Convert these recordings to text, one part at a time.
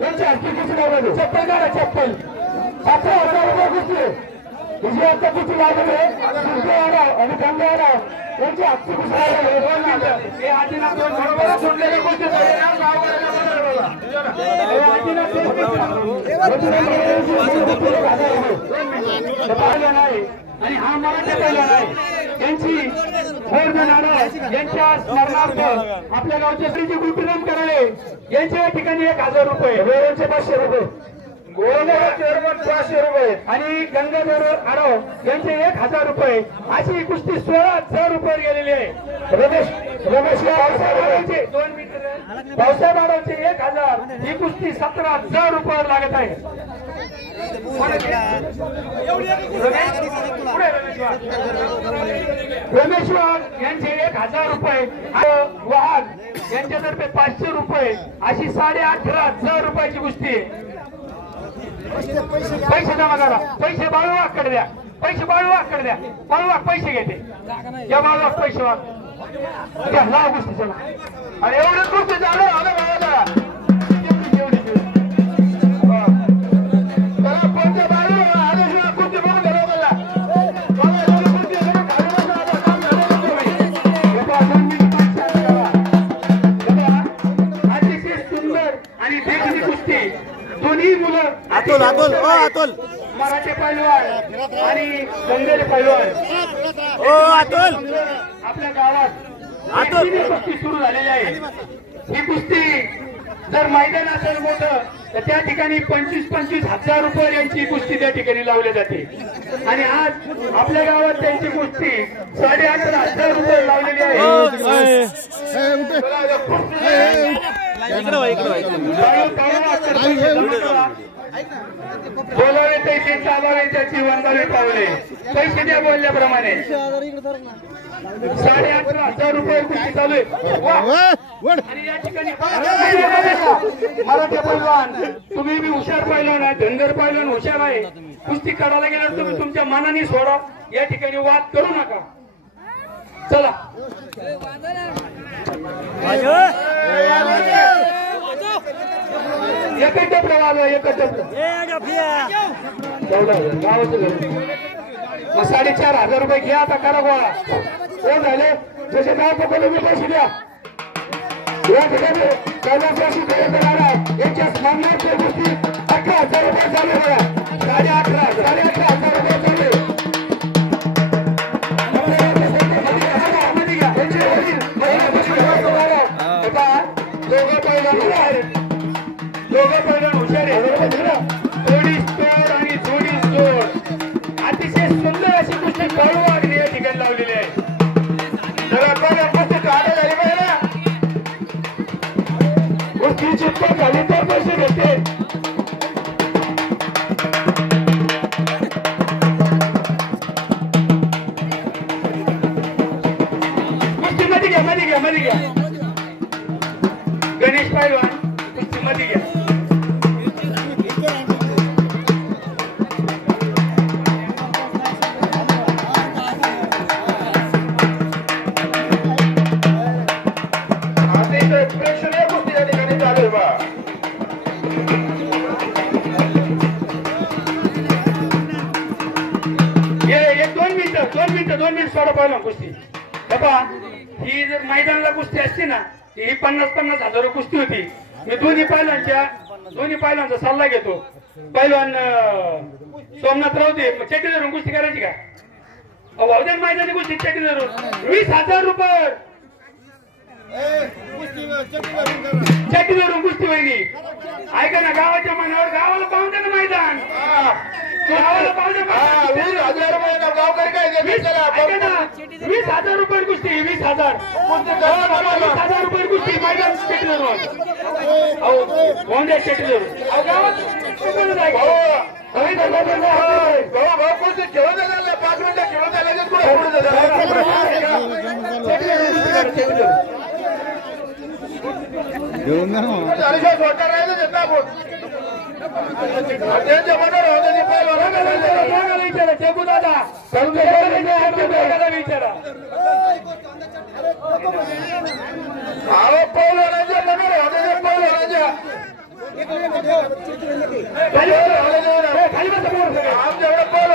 यांच्या चप्पल काढा चप्पल 17,000 रुपये कुस्ती विजय आता कुस्ती लावलेले आणि गंगा यांची आजची कुस्ती आणि हा मराठी पहिला नाही यांची यांच्या स्मरणार्थ आपल्या गावच्या श्रीजी गुरुप्रणाम करावे यांच्या या ठिकाणी 1,000 रुपये यांचे 500 रुपये चेअरमन 500 रुपये आणि गंगाधर आडव यांचे 1,000 रुपये अशी कुस्ती 16,000 रुपये गेलेली आहे। रमेश भाऊसाहेब आडवचे 1,000 ही कुस्ती 17,000 रुपयावर लागत आहे। रमेश वाघ यांचे 1,000 रुपये वाघ यांच्यातर्फे 500 रुपये अशी 18,500 रुपयाची कुस्ती आहे। पैसे जमा करा पैसे बाळूवाकडे द्या पैसे बाळूवाकडे द्या बाळूवाग पैसे घेते या बाळूवाग पैसे वाघ घ्या लाव कुस्ती चला आणि एवढं कुस्ती झालं अतुल मराठी पैलवान आणि गंगेले पैलवान अतुल आपल्या गावात कुस्ती सुरू झालेली आहे। ही कुस्ती जर मैदान असेल मोठं तर त्या ठिकाणी 25,000 रुपये यांची कुस्ती त्या ठिकाणी लावली जाते आणि आज आपल्या गावात त्यांची कुस्ती 18,500 रुपये लावलेली आहे। बोलावे पैसे चालावे त्याची वंदावे पावले पैसे द्या बोलल्याप्रमाणे 18,500 रुपये कुस्ती चालू आहे आणि या ठिकाणी मराठी पैलवान तुम्ही बी हुशार पैलवान आहे धनगर पैलवान हुशार आहे कुस्ती काढायला गेल्यावर तुम्ही तुमच्या मनाने सोडा या ठिकाणी वाद करू नका चला एकच टपलं वाजवा एकच मग 4,500 रुपये घ्या आता करा गोळा कोण झाले जसे नाव पकडले मी पैसे द्या या ठिकाणी कैलासवासी यांच्या स्मरणार्थ गोष्टी 18,000 रुपये झाले बघा 18,500 रुपये झाले दोघं पहिलं हुशार आहे थोडी तोड आणि थोडी जोड अतिशय सुंदर अशी कुस्ती बाळूवाग या ठिकाणी लावलेली आहे। जर आपण कुस्ती काढा झाली पाहिजे ना कुस्ती चित्त झाली तर पैसे घेते कुस्ती मध्ये घ्या गणेश पैलवान कुस्ती मध्ये घ्या दोन मिनिट सोडा पाहिलं कुस्ती बाबा ही जर मैदानाला कुस्ती असते ना ही 50,000 कुस्ती होती मी दोन्ही पहिल्यांचा सल्ला घेतो पहिलवान सोमनाथ रावते चेटी धरून कुस्ती करायची का अवधन मैदानी कुस्ती चेटी धरून 20,000 रुपये चेटी धरून कुस्ती वहिनी ऐका ना गावाच्या मनावर गावाला पाहून द्या ना मैदान गावाला पाहून द्या 20,000 रुपये गावकरी काय 20,000 रुपये कुस्ती 20,000 रुपये कुस्ती मैदान चेटी धरून कोण द्या चेटी धरून गावात कुस्ती खेळून झाला 5 मिनिटं खेळून विचारा खाली बसा पोरं सगळे. आमच्याकडे बोला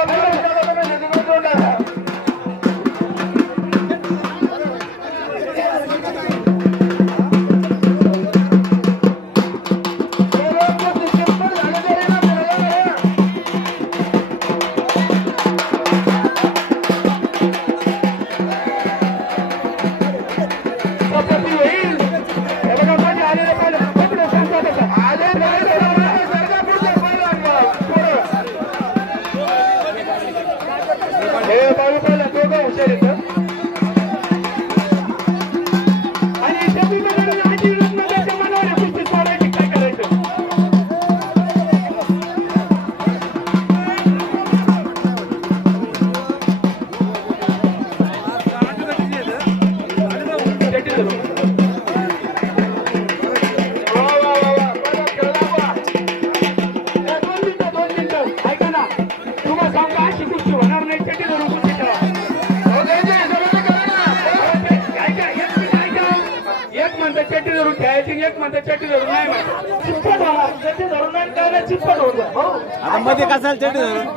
आता मध्ये कसाल चेटी धरून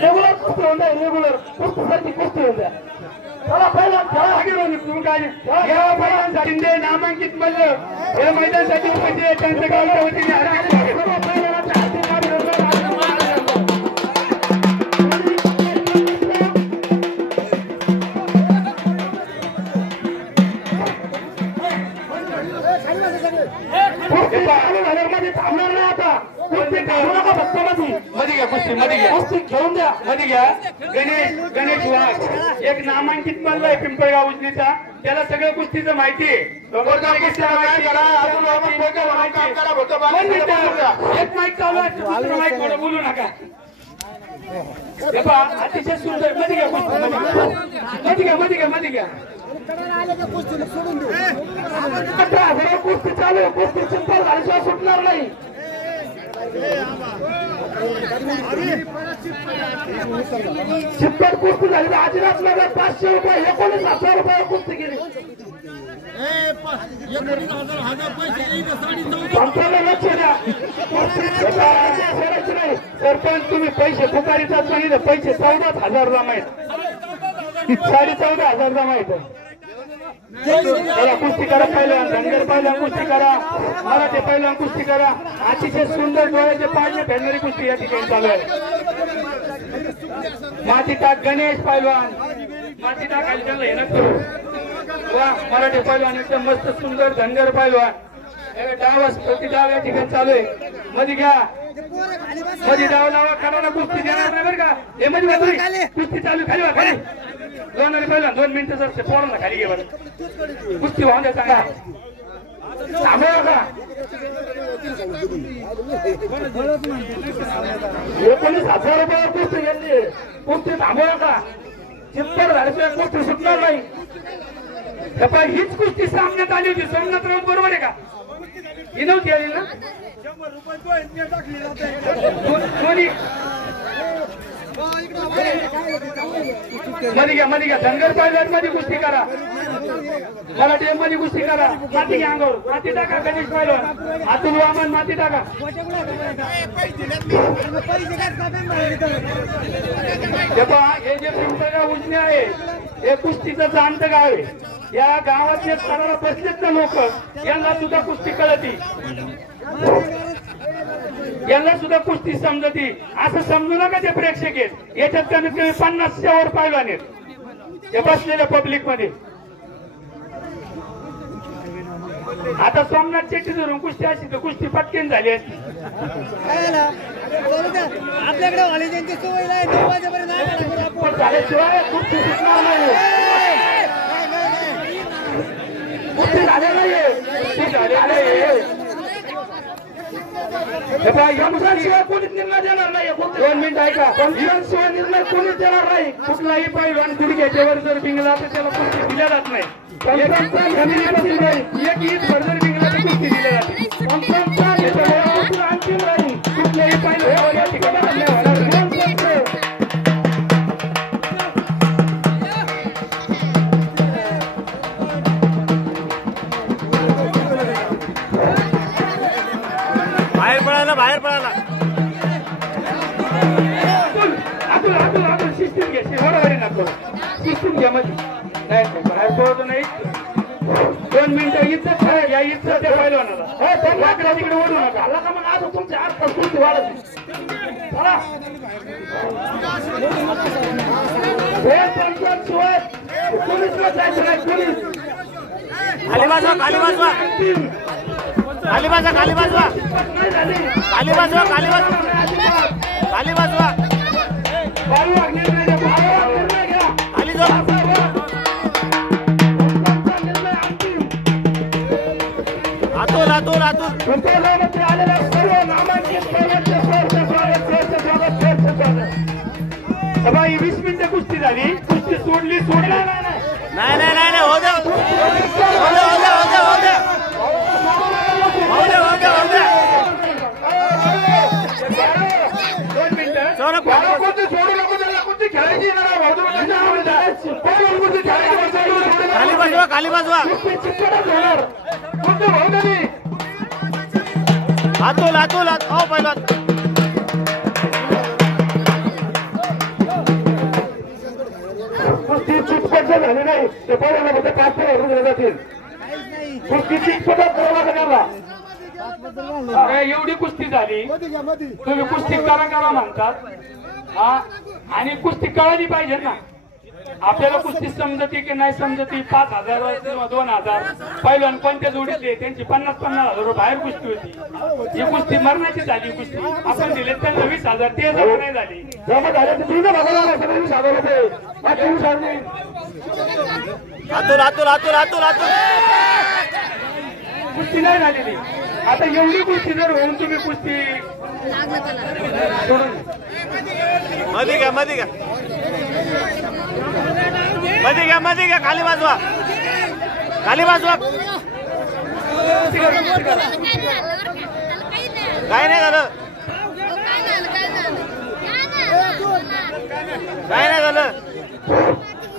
रेग्युलर कुस्ती होऊन द्या रेग्युलर कुस्तीसाठी कुस्ती होऊन द्या चला पहिला खेळा हागी तुम्ही काय या मैदानासाठी जे नामांकित मधलं या मैदानासाठी उपस्थित त्यांचं गावच्या वतीने थांबणार नाही आता कुस्ती थांबू नका फक्त मध्ये घ्या कुस्ती मध्ये घ्या कुस्ती घेऊन द्या मध्ये घ्या गणेश वाघ एक नामांकित बनलाय आहे पिंपळगाव उजनीचा त्याला सगळं कुस्तीचं माहिती आहे एक माईक चालू आहे माईक बोलू नका अतिशय सुंदर मध्ये घ्या मध्ये घ्या कुस्ती चालू आहे कुस्ती चिंता झाल्याशिवाय सुटणार नाही चिप्पट कुस्ती झाली आदिनाथ नगर 500 रुपये 19,000 रुपये कुस्ती केली सरपंच तुम्ही पैसे फुकारीचा सांगितलं पैसे 14,000 जमायत 14,500 जमायत कुस्ती करा पहिल्या धनगर पहिल्या कुस्ती करा मराठी पहिल्या कुस्ती करा अतिशय सुंदर डोळ्याचे पाडणे फेडणारी कुस्ती या ठिकाणी चालू आहे माती टाक गणेश पैलवान माती टाकायला त्यांना हे नसतो वा मराठी पैलवान एकदम मस्त सुंदर धनगर पैलवान डाव प्रति डाव या ठिकाणी चालू आहे मध्ये घ्या मध्ये डाव लावा करा कुस्ती देणार नाही बरं का हे मध्ये कुस्ती चालू खाली वा खाली पहिला 2 मिनिटं जर पोरांना खाली घे बरं कुस्ती वाहून द्या सांगा थांबवा का 19,000 रुपये कुस्ती घेतली कुस्ती थांबवा का चिप्पड झाल्याशिवाय कुस्ती सुटणार नाही हीच कुस्ती सामन्यात आली होती सोमनाथ राऊत बरोबर आहे का ही नव्हती आली ना मध्ये घ्या धनगर पायलट मध्ये कुस्ती करा मराठी मध्ये कुस्ती करा माती घ्या अंगावर माती टाका गणेश पायलट अतुल वामन माती टाका हे जे पिंपळगाव उजनी आहे हे कुस्तीचं जाणतं गाव आहे या गावातले स्तराला बसलेत ना लोक यांना सुद्धा कुस्ती कळती यांना सुद्धा कुस्ती समजती असं समजू नका ते प्रेक्षक आहेत याच्यात कमीत कमी 50च्या वर पैलवान आहेत ते बसलेल्या पब्लिक मध्ये आता सोमनाथ चेट्टी धरून कुस्ती अशी तर कुस्ती पटकेन झाली असती आपल्याकडे हॉलिडेची सवय नाही 9 वाजेपर्यंत झाल्याशिवाय कुस्ती सुटणार नाही कुस्ती झाले नाही शिवाय कोणीच निर्णय देणार नाही 2 मिनिटं ऐका शिवाय निर्णय कोणीच देणार नाही कुठलाही पैलवान गुडघ्याच्यावर जर बिंगला तर त्याला कुस्ती दिल्या जात नाही एक ईद भर जर बिंगला पळाला. अतुल सिस्टीम घे बरोबर नको सिस्टीम घ्या मध्ये नाही बाहेर पडतो नाही 2 मिनिटं इज्जत आहे या इज्जत त्या पहिलवानाला हो त्यांना तिकडे ओढू नका आला का मग आज तुमचे 8 तास तुमची वाढत चला हे पंचायत शिवाय पोलीसला जायचं नाही पोलीस खाली वाजवा खाली वाजवा खाली वाजवा खाली वाजवा खाली वाजवा खाली वाजवा खाली वाजवा खाली जो आतुल आतुल आतुल बाई 20 मिनिटं कुस्ती झाली कुस्ती सोडली सोडला नाही नाही नाही नाही हो द्या हो द्या हो द्या हो द्या हो द्या हो द्या हो द्या हो द्या 2 मिनिटं सोडू नको त्याला कुस्ती खेळायची खाली बसवा खाली बसवा आतुल आतुल आओ पहिला कुस्ती चिटपट झाली नाही ते पहिल्यांदा फक्त 5 दिले जातील कुस्ती चिटपट करावा एवढी कुस्ती झाली तुम्ही कुस्ती करा म्हणतात हा आणि कुस्ती कळाली पाहिजे ना आपल्याला कुस्ती समजती की नाही समजती 5,000 किंवा 2,000 पहिल्यान कोणत्या जोडीतले त्यांची 50,000 रुपये बाहेर कुस्ती होती ही कुस्ती मरणाची झाली कुस्ती आपण दिले त्यांना 20,000 ते जमा नाही झाली जमा झाले तर 20,000 रुपये आतुल आतुल आतुल आतुल आतुल कुस्ती नाही झालेली आता एवढी कुस्ती जर होऊन तुम्ही कुस्ती सोडून मध्ये घ्या मध्ये घ्या मध्ये घ्या मध्ये घ्या खाली वाजवा खाली वाजवा काय नाही झालं काय नाही झालं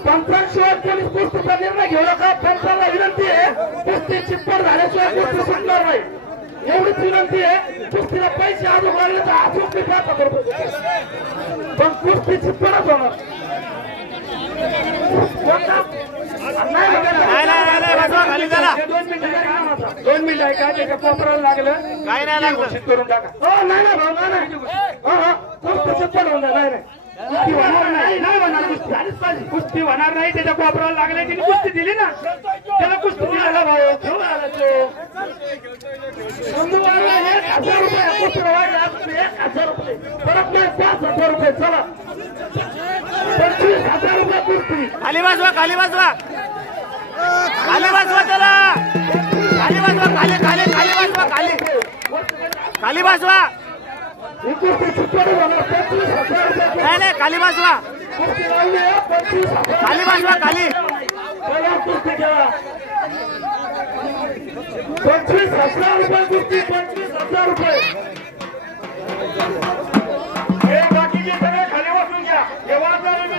पंचांशिवाय पोलीस कुस्तीचा निर्णय घेऊ नका पंचांना विनंती आहे कुस्ती चिप्पड झाल्याशिवाय कुस्ती सुटणार नाही एवढीच विनंती आहे कुस्तीला पैसे अजून मारले तर अजून मी 5,000 रुपये पण कुस्ती चिप्पडच होणार नाही नाही नाही वाजवा खाली झाला 2 मिनिटं आहे का त्याच्या कोपराला लागलं काय नाही लागलं घोषित करून टाका हो नाही नाही भाऊ नाही कुस्ती चिप्पड होणार नाही कुस्ती होणार नाही नाही होणार कुस्ती झालीच पाहिजे कुस्ती होणार नाही त्याच्या कोपराला लागल्या तिने कुस्ती दिली ना त्याला कुस्ती दिलेला भाऊ घेऊन आला तो 1,000 रुपये कुस्ती वाढला 1,000 रुपये परत नाही 5,000 रुपये चला 25,000 रुपये कुस्ती खाली वाजवा खाली वाजवा खाली वाजवा त्याला खाली वाजवा खाली खाली खाली वाजवा खाली खाली वाजवा ही कुस्ती चिप्पड होणार 25,000 रुपये नाही नाही खाली वाजवा कुस्ती लावली 25,000 खाली वाजवा खाली चला कुस्ती खेळा 25,000 रुपये कुस्ती 25,000 रुपये हे बाकीचे सगळे खाली वाजून घ्या हे वाजणार मी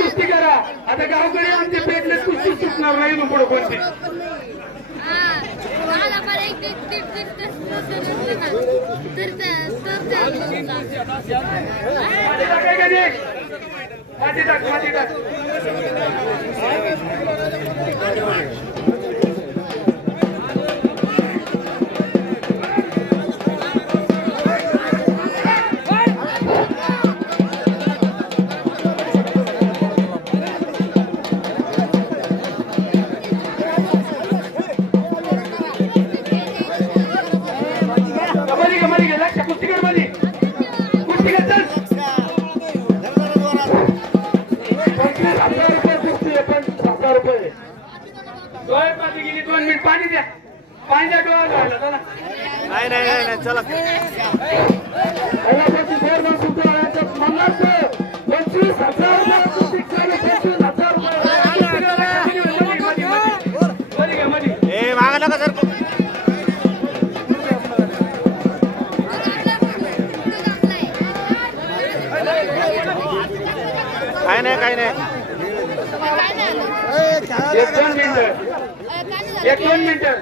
कुस्ती करा आता गावकडे आमचे पेटले कुस्ती सुटणार नाही पुढे कोणती माती टाक माती टाक काय नाही काय नाही एक दोन मिनिटं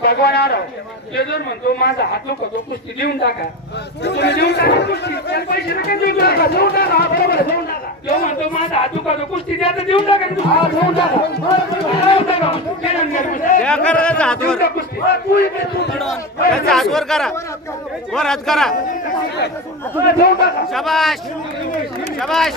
भगवान आराव जर म्हणतो माझा हात लोकतो कुस्ती देऊन टाका तुम्ही देऊन टाका कुस्ती त्याला पैसे नका देऊन टाका देऊन टाका बरोबर देऊन टाका तो म्हणतो माझा हात दुखातो कुस्ती द्या तर देऊन टाका देऊन टाका द्या करा त्याचा हातवर त्याचा हातवर करा वर हात करा शाबाश शाबाश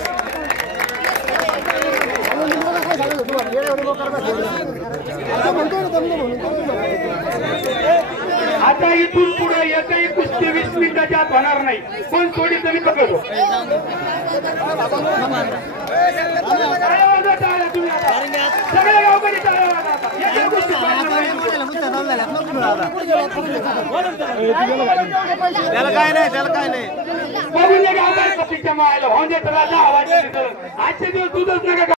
आता इथून पुढे एकही कुस्ती 20 मिनिटाच्या आत होणार नाही कोण थोडी तरी पकडतो सगळे गावकरी त्याला काय नाही त्याला काय नाही बघून गावकरी कपीच्या मायला होऊन देत आजचे दिवस दूधच नका